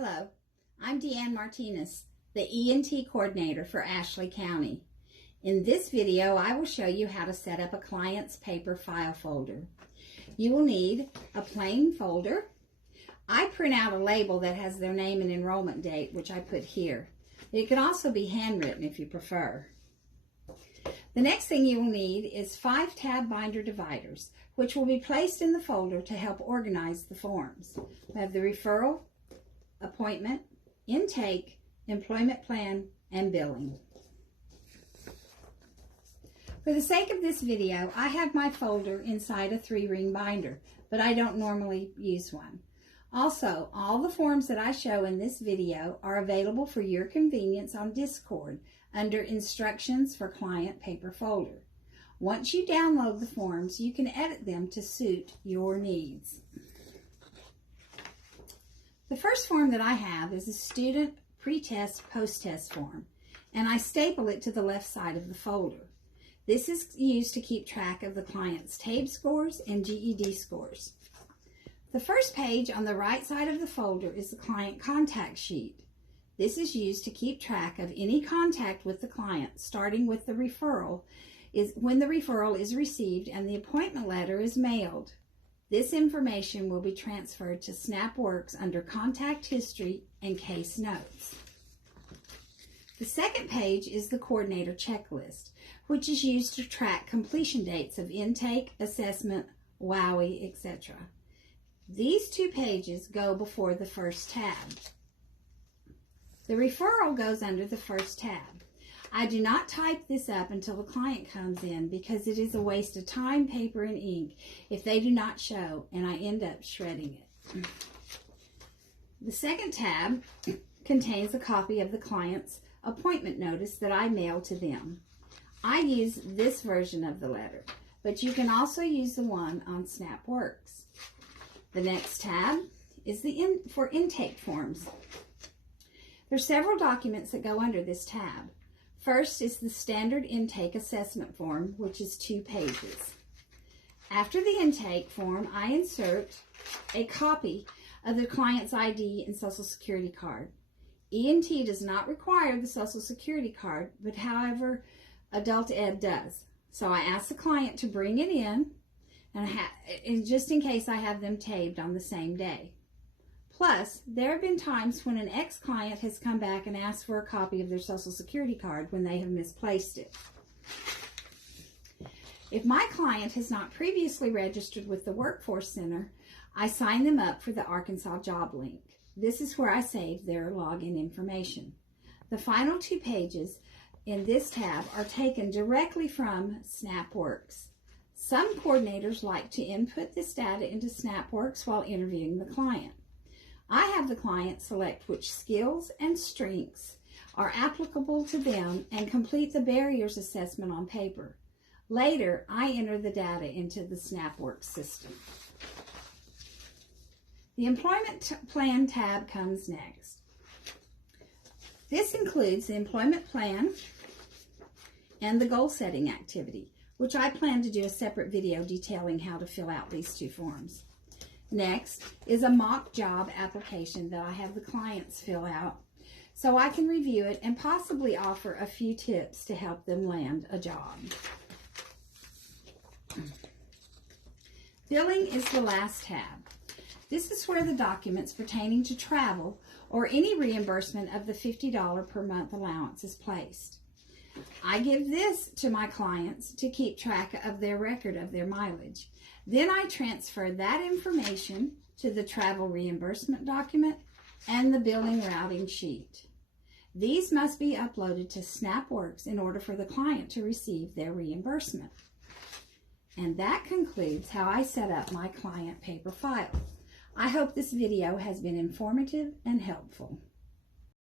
Hello, I'm Deanne Martinez, the E&T coordinator for Ashley County. In this video, I will show you how to set up a client's paper file folder. You will need a plain folder. I print out a label that has their name and enrollment date, which I put here. It can also be handwritten if you prefer. The next thing you will need is 5 tab binder dividers, which will be placed in the folder to help organize the forms. We have the referral, appointment, intake, employment plan, and billing. For the sake of this video, I have my folder inside a 3-ring binder, but I don't normally use one. Also, all the forms that I show in this video are available for your convenience on Discord under Instructions for Client Paper Folder. Once you download the forms, you can edit them to suit your needs. The first form that I have is a student pre-test post-test form, and I staple it to the left side of the folder. This is used to keep track of the client's TABE scores and GED scores. The first page on the right side of the folder is the client contact sheet. This is used to keep track of any contact with the client, starting with the referral, when the referral is received and the appointment letter is mailed. This information will be transferred to SnapWorks under Contact History and Case Notes. The second page is the coordinator checklist, which is used to track completion dates of intake, assessment, WOWI, etc. These 2 pages go before the first tab. The referral goes under the first tab. I do not type this up until the client comes in because it is a waste of time, paper, and ink if they do not show, and I end up shredding it. The second tab contains a copy of the client's appointment notice that I mail to them. I use this version of the letter, but you can also use the one on SnapWorks. The next tab is for intake forms. There are several documents that go under this tab. First is the standard intake assessment form, which is 2 pages. After the intake form, I insert a copy of the client's ID and Social Security card. E&T does not require the Social Security card, but however, Adult Ed does. So I ask the client to bring it in, and just in case I have them taped on the same day. Plus, there have been times when an ex-client has come back and asked for a copy of their Social Security card when they have misplaced it. If my client has not previously registered with the Workforce Center, I sign them up for the Arkansas Job Link. This is where I save their login information. The final 2 pages in this tab are taken directly from SnapWorks. Some coordinators like to input this data into SnapWorks while interviewing the client. I have the client select which skills and strengths are applicable to them and complete the barriers assessment on paper. Later, I enter the data into the SnapWorks system. The Employment Plan tab comes next. This includes the employment plan and the goal setting activity, which I plan to do a separate video detailing how to fill out these 2 forms. Next is a mock job application that I have the clients fill out so I can review it and possibly offer a few tips to help them land a job. Billing is the last tab. This is where the documents pertaining to travel or any reimbursement of the $50 per month allowance is placed. I give this to my clients to keep track of their record of their mileage. Then I transfer that information to the travel reimbursement document and the billing routing sheet. These must be uploaded to SnapWorks in order for the client to receive their reimbursement. And that concludes how I set up my client paper file. I hope this video has been informative and helpful.